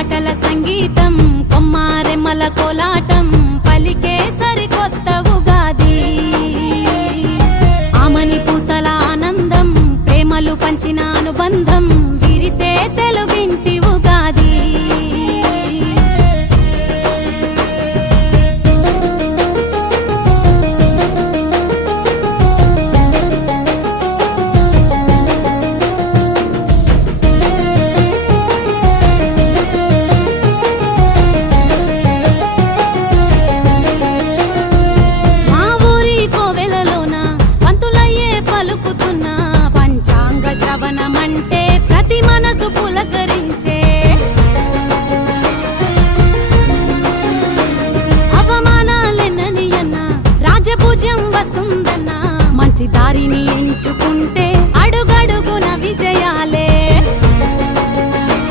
పాటల సంగీతం కొమ్మారెమ్మల కోలాటం పలికే సరికొత్త ఉగాది ఆమని పూతల ఆనందం ప్రేమలు పంచిన అనుబంధం విరిసే తెలుగు